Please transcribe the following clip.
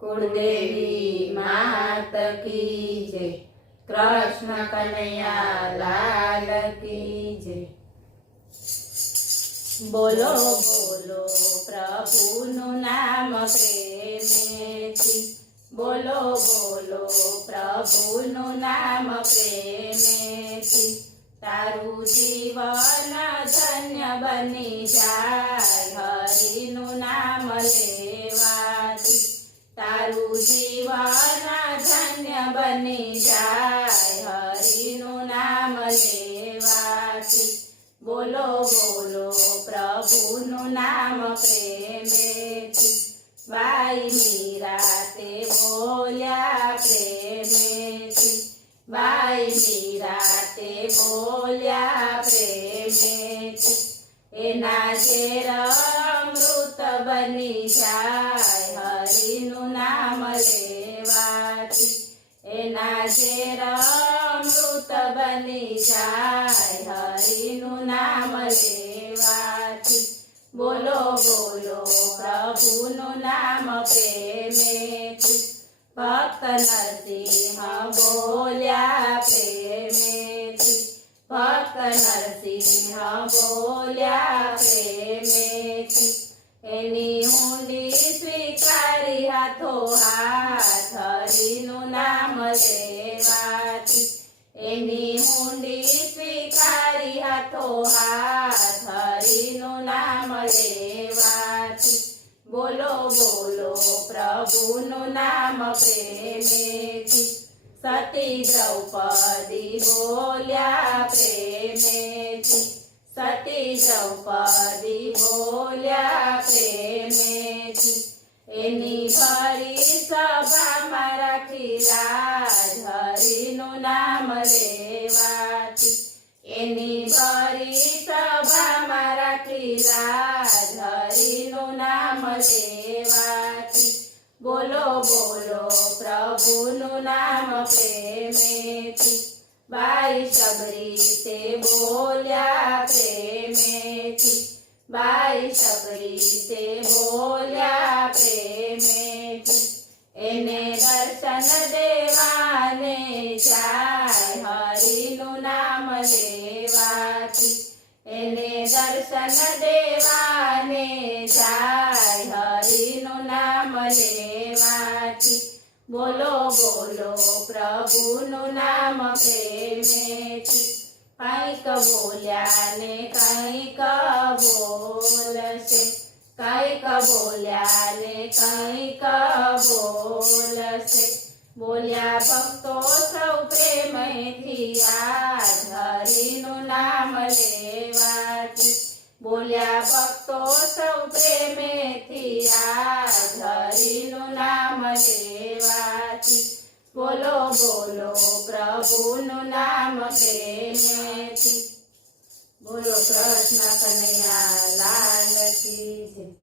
कुलदेवी मात की जय। कृष्ण कन्हैया लाल की जय। बोलो बोलो प्रभुनु नाम प्रेमेथी। बोलो बोलो प्रभुनु नाम प्रेमेथी। तारू जीवन धन्य बनी जाय हरिनु नाम लेवाथी। तारू जीवन धन्य बनी जाय हरिनु नाम लेवाथी। बोलो बोलो प्रभुनु नाम प्रेमेथी। बाई मीरा ते बोल्या प्रेमेथी। बाई मीरा ते बोल्या प्रेमेथी। एना जेर अमृत बनी जाय हरिनु नाम लेवाथी। एना जेर अमृत बनी जाय हरिनु नाम लेवाथी। बोलो बोलो प्रभुनु नाम प्रेमेथी। भक्त नरसिंह बोल्या प्रेमेथी। भक्त नरसिंह बोल्या प्रेमेथी। एनी हुंडी स्वीकारी हाथो हाथ हरिनु नाम लेवाथी। एनी हुंडी स्वीकारी हाथो हाथ हरिनु नाम लेवाथी। बोलो बोलो प्रभुनु नाम प्रेमेथी। सती द्रौपदी बोल्या प्रेमेथी। सती द्रौपदी बोल्या प्रेमेथी। एनी भरी सभा राखी लाज हरिनु नाम लेवाथी। एनी भरी सभा राखी लाज हरिनु नाम लेवाथी। बोलो बोलो प्रभुनु नाम प्रेमेथी। बाई शबरी ते बोल्या प्रेमेथी। बाई शबरी ते बोल्या प्रेमेथी। एने दर्शन देवाने जाय हरिनु नाम लेवाथी। एने दर्शन देवाने जाय हरिनु नाम लेवाथी। बोलो बोलो प्रभुनु नाम प्रेमेथी। कांईक बोल्या ने कांईक बोलशे। कांईक बोल्या ने कांईक बोलशे। बोल्या भक्तो सौ प्रेमेथी आज हरिनु नाम लेवाथी। बोल्या भक्तो सौ प्रेमेथी आज हरिनु नाम लेवाथी। बोलो बोलो प्रभुनु नाम प्रेमेथी।